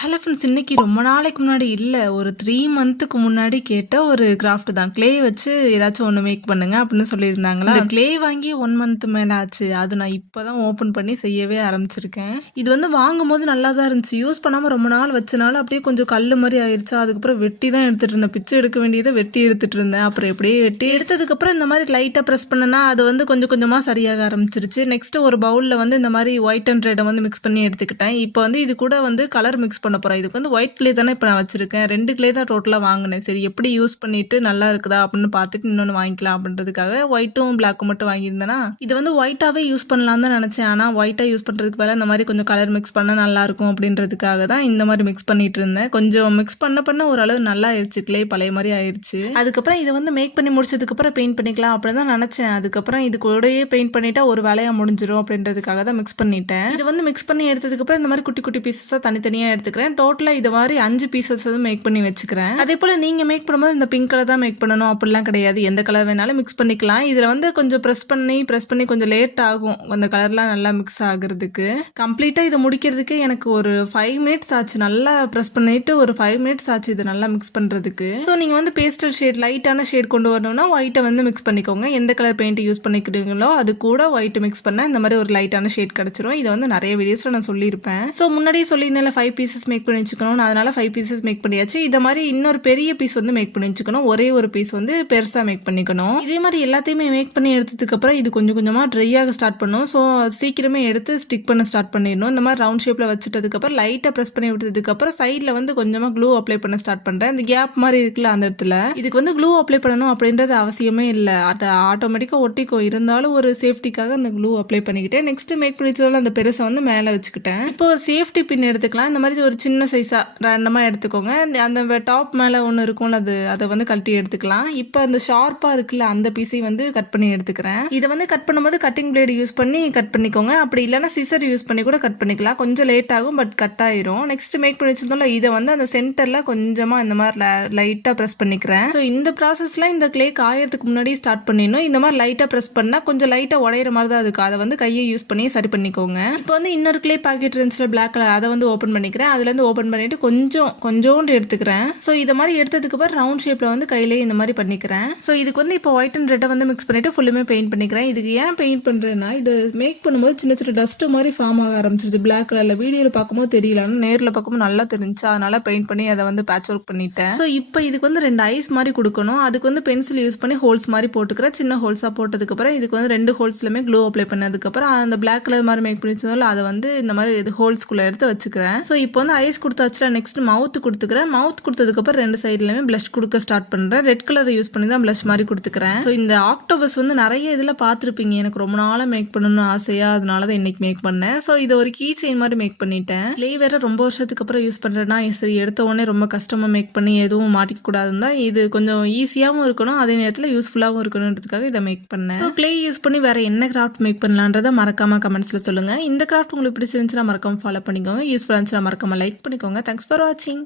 Hello friends, இன்னைக்கு ரொம்ப நாளைக்கு முன்னாடி இல்லை, ஒரு 3 மந்த்துக்கு முன்னாடி கேட்ட ஒரு கிராஃப்ட் தான். க்ளே வச்சு ஏதாச்சும் ஒன்று மேக் பண்ணுங்க அப்படின்னு சொல்லியிருந்தாங்களா. இந்த க்ளே வாங்கி 1 மந்த் மேலே ஆச்சு. அது நான் இப்போ தான் ஓப்பன் பண்ணி செய்யவே ஆரம்பிச்சிருக்கேன். இது வந்து வாங்கும் போது நல்லா தான் இருந்துச்சு. யூஸ் பண்ணாமல் ரொம்ப நாள் வச்சனால அப்படியே கொஞ்சம் கல் மாதிரி ஆயிடுச்சா. அதுக்கப்புறம் வெட்டி தான் எடுத்துட்டு இருந்தேன். பிச்சு எடுக்க வேண்டியதை வெட்டி எடுத்துட்டு இருந்தேன். அப்புறம் எப்படியே வெட்டி எடுத்ததுக்கப்புறம் இந்த மாதிரி லைட்டாக ப்ரெஸ் பண்ணனா அது வந்து கொஞ்சம் கொஞ்சமாக சரியாக ஆரம்பிச்சிருச்சு. நெக்ஸ்ட் ஒரு பவுலில் வந்து இந்த மாதிரி ஒயிட் அண்ட் ரெட்டை வந்து மிக்ஸ் பண்ணி எடுத்துக்கிட்டேன். இப்போ வந்து இது கூட வந்து கலர் மிக்ஸ் பண்ண போகிறேன். இதுக்கு வந்து ஒயிட் க்ளே தானே இப்போ நான் வச்சுருக்கேன். 2 க்ளே தான் டோட்டலாக வாங்கினேன். சரி, எப்படி யூஸ் பண்ணிட்டு நல்லா இருக்குதா அப்படின்னு பார்த்துட்டு இன்னொன்று வாங்கிக்கலாம் அப்படின்றதுக்காக ஒயிட்டும் பிளாக்கும் மட்டும் வாங்கியிருந்தேன்னா, இது வந்து ஒயிட்டாகவே யூஸ் பண்ணலாம் தான் நினச்சேன். ஆனால் ஒயிட்டாக யூஸ் பண்ணுறதுக்கு வேலை இந்த மாதிரி கொஞ்சம் கலர் மிக்ஸ் பண்ணால் நல்லாயிருக்கும் அப்படின்றதுக்காக தான் இந்த மாதிரி மிக்ஸ் பண்ணிட்டு இருந்தேன். கொஞ்சம் மிக்ஸ் பண்ண ஓரளவு நல்லா ஆயிடுச்சு. க்ளே பழைய மாதிரி ஆயிடுச்சு. அதுக்கப்புறம் இதை வந்து மேக் பண்ணி முடிச்சதுக்கப்புறம் பெயிண்ட் பண்ணிக்கலாம் அப்படின்னு தான் நினச்சேன். அதுக்கப்புறம் இது கூடயே பெயிண்ட் பண்ணிட்டா ஒரு வேலையாக முடிஞ்சிடும் அப்படின்றதுக்காக தான் மிக்ஸ் பண்ணிட்டேன். இது வந்து மிக்ஸ் பண்ணி எடுத்ததுக்கப்புறம் இந்த மாதிரி குட்டி குட்டி பீசஸாக தனித்தனியாக எடுத்துக்கிறேன். டோட்டலாக இது மாதிரி 5 பீசஸ் வந்து மேக் பண்ணி வச்சுக்கிறேன். அதே போல் நீங்கள் மேக் பண்ணும்போது இந்த பிங்க் கலர் தான் மேக் பண்ணணும் அப்படிலாம் கிடையாது. எந்த கலர் வேணாலும் மிக்ஸ் பண்ணிக்கலாம். இதில் வந்து கொஞ்சம் ப்ரெஸ் பண்ணி கொஞ்சம் லேட் ஆகும் அந்த கலர்லாம் நல்லா மிக்ஸ் ஆகுறதுக்கு. கம்ப்ளீட்டாக இதை முடிக்கிறதுக்கு எனக்கு ஒரு 5 மினிட்ஸ் ஆச்சு. நல்லா ப்ரெஸ் பண்ணிட்டு ஒரு 5 மினிட்ஸ் ஆச்சு இதை நல்லா மிக்ஸ் பண்ணுறதுக்கு. ஸோ நீங்கள் வந்து பேஸ்டல் ஷேட், லைட்டான ஷேட் கொண்டு வரணும்னா ஒயிட்டை வந்து மிக்ஸ் பண்ணிக்கோங்க. எந்த கலர் பெயிண்ட் யூஸ் பண்ணிக்கிறீங்களோ அது கூட ஒயிட் மிக்ஸ் பண்ணால் இந்த மாதிரி ஒரு லைட்டான ஷேட் கிடச்சிரும். இதை வந்து நிறைய வீடியோஸில் நான் சொல்லியிருப்பேன். ஸோ முன்னாடியே சொல்லியிருந்தேன் 5 பீசஸ் மேக் பண்ணி வச்சுக்கணும். அதனால 5 பீசஸ் மேக் பண்ணியாச்சு. இதை மாதிரி இன்னொரு பெரிய பீஸ் வந்து மேக் பண்ணி வச்சுக்கணும். ஒரே ஒரு பீஸ் வந்து பெருசாக மேக் பண்ணிக்கணும். இதே மாதிரி எல்லாத்தையுமே மேக் பண்ணி எடுத்ததுக்கப்புறம் இது கொஞ்சம் கொஞ்சமாக ட்ரை ஆக ஸ்டார்ட் பண்ணும். ஸோ சீக்கிரமே எடுத்து ஸ்டிக் பண்ண ஸ்டார்ட் பண்ணிடணும். இந்த மாதிரி ரவுண்ட் ஷேப்பில் வச்சுட்டதுக்கப்புறம் லைட்டாக ப்ரெஸ் பண்ணி விட்டதுக்கப்புறம் சைடில் வந்து கொஞ்சமாக க்ளூ அப்ளை பண்ண ஸ்டார்ட் பண்ணுறேன். இந்த கேப் மாதிரி இருக்குல்ல அந்த இடத்துல இதுக்கு வந்து க்ளூ அப்ளை பண்ணணும் அப்படின்றது அவசியமே இல்லை. அது ஆட்டோமேட்டிக்காக ஒட்டிக்கோ. இருந்தாலும் ஒரு சேஃப்டிக்காக அந்த க்ளூ அப்ளை பண்ணிக்கிட்டேன். நெக்ஸ்ட் மேக் பண்ணி வச்சதால அந்த பெருசை வந்து மேலே வச்சுக்கிட்டேன். இப்போ சேஃப்டி பின் எடுத்துக்கலாம். இந்த மாதிரி ஒரு சின்ன சைஸாக ரேண்டமாக எடுத்துக்கோங்க. அந்த டாப் மேலே ஒன்று இருக்கும்ல அதை வந்து கழட்டி எடுத்துக்கலாம். இப்போ அந்த ஷார்ப்பாக இருக்குல்ல அந்த பீஸையும் வந்து கட் பண்ணி எடுத்துக்கிறேன். இதை வந்து கட் பண்ணும்போது கட்டிங் பிளேடு யூஸ் பண்ணி கட் பண்ணிக்கோங்க. அப்படி இல்லைன்னா சிசர் யூஸ் பண்ணி கூட கட் பண்ணிக்கலாம். கொஞ்சம் லேட் ஆகும், பட் கட் ஆயிரும். நெக்ஸ்ட் மேக் பண்ணி வச்சிருந்தோம்ல இதை வந்து அந்த சென்டரில் கொஞ்சமாக இந்த மாதிரி லைட்டாக ப்ரெஸ் பண்ணிக்கிறேன். ஸோ இந்த ப்ராசஸ்லாம் இந்த க்ளே காயறதுக்கு முன்னாடி ஸ்டார்ட் பண்ணிடணும். இந்த மாதிரி லைட்டாக ப்ரெஸ் பண்ணால் கொஞ்சம் லைட்டாக உடையிற மாதிரி தான் இருக்கும். அதை வந்து கையை யூஸ் பண்ணி சரி பண்ணிக்கோங்க. இப்போ வந்து இன்னொரு க்ளே பாக்கெட் இருந்துச்சுல பிளாக் கலர், அதை வந்து ஓப்பன் பண்ணிக்கிறேன். அதுலேருந்து ஓப்பன் பண்ணிட்டு கொஞ்சோண்டு எடுத்துக்கிறேன். ஸோ இதை மாதிரி எடுத்ததுக்கு அப்புறம் ரவுண்ட் ஷேப்பில் வந்து கையிலே இந்த மாதிரி பண்ணிக்கிறேன். ஸோ இதுக்கு வந்து இப்போ ஒயிட் அண்ட் ரெட்டை வந்து மிக்ஸ் பண்ணிட்டு ஃபுல்லுமே பெயிண்ட் பண்ணிக்கிறேன். இதுக்கு ஏன் பெயிண்ட் பண்ணுறேன்னா, இது மேக் பண்ணும்போது சின்ன சின்ன டஸ்ட் மாதிரி ஃபார்ம் ஆக ஆரம்பிச்சிருச்சு பிளாக் கலரில். வீடியோவில் பார்க்கும்போது தெரியல, ஆனால் நேரில் பார்க்கும்போது நல்லா தெரிஞ்சு. அதனால பெயிண்ட் பண்ணி அதை வந்து பேட்ச் ஒர்க் பண்ணிட்டேன். ஸோ இப்போ இதுக்கு வந்து 2 ஐஸ் மாதிரி கொடுக்கணும். அதுக்கு வந்து பென்சில் யூஸ் பண்ணி ஹோல்ஸ் மாதிரி போட்டுக்கிறேன். சின்ன ஹோல்ஸாக போட்டதுக்கப்புறம் இதுக்கு வந்து 2 ஹோல்ஸ்லுமே க்ளூ அப்ளை பண்ணதுக்கப்புறம் அந்த பிளாக் கலர் மாதிரி மேக் பண்ணி வச்சதால அதை வந்து இந்த மாதிரி இது ஹோல்ஸ்குள்ளே எடுத்து வச்சுக்கிறேன். ஸோ இப்போ வந்து ஐஸ் கொடுத்தாச்சுல, நெக்ஸ்ட் மவுத் கொடுத்துக்கிறேன். மவுத் கொடுத்ததுக்கப்புறம் 2 சைட்லையுமே ப்ளஷ் கொடுக்க ஸ்டார்ட் பண்ணுறேன். ரெட் கலரை யூஸ் பண்ணி தான் ப்ளஷ் மாதிரி கொடுத்துக்கிறேன். ஸோ இந்த ஆக்டோபஸ் வந்து நிறைய இதில் பார்த்துருப்பீங்க. எனக்கு ரொம்ப நாளாக மேக் பண்ணணும்னு ஆசையாக, அதனால தான் இன்னைக்கு மேக் பண்ணேன். ஸோ இதை ஒரு கீ செயின் மாதிரி மேக் பண்ணிட்டேன். க்ளே வேறு ரொம்ப வருஷத்துக்கு அப்புறம் யூஸ் பண்ணுறேன்னா சரி எடுத்த உடனே ரொம்ப கஷ்டமாக மேக் பண்ணி எதுவும் மாட்டிக்க கூடாதுன்னு தான் இது கொஞ்சம் ஈஸியாகவும் இருக்கணும், அதே நேரத்தில் யூஸ்ஃபுல்லாகவும் இருக்கணுன்றதுக்காக இதை மேக் பண்ணேன். ஸோ க்ளே யூஸ் பண்ணி வேறு என்ன கிராஃப்ட் மேக் பண்ணலான்றதை மறக்காமல் கமெண்ட்ஸில் சொல்லுங்கள். இந்த கிராஃப்ட் உங்களுக்கு பிடிச்சிருந்துச்சுன்னா மறக்காமல் ஃபாலோ பண்ணிக்கோங்க. யூஸ்ஃபுல்லாக இருந்துச்சுன்னா மறக்காமல் லைக் பண்ணிக்கோங்க. தேங்க்ஸ் ஃபார் வாட்சிங்.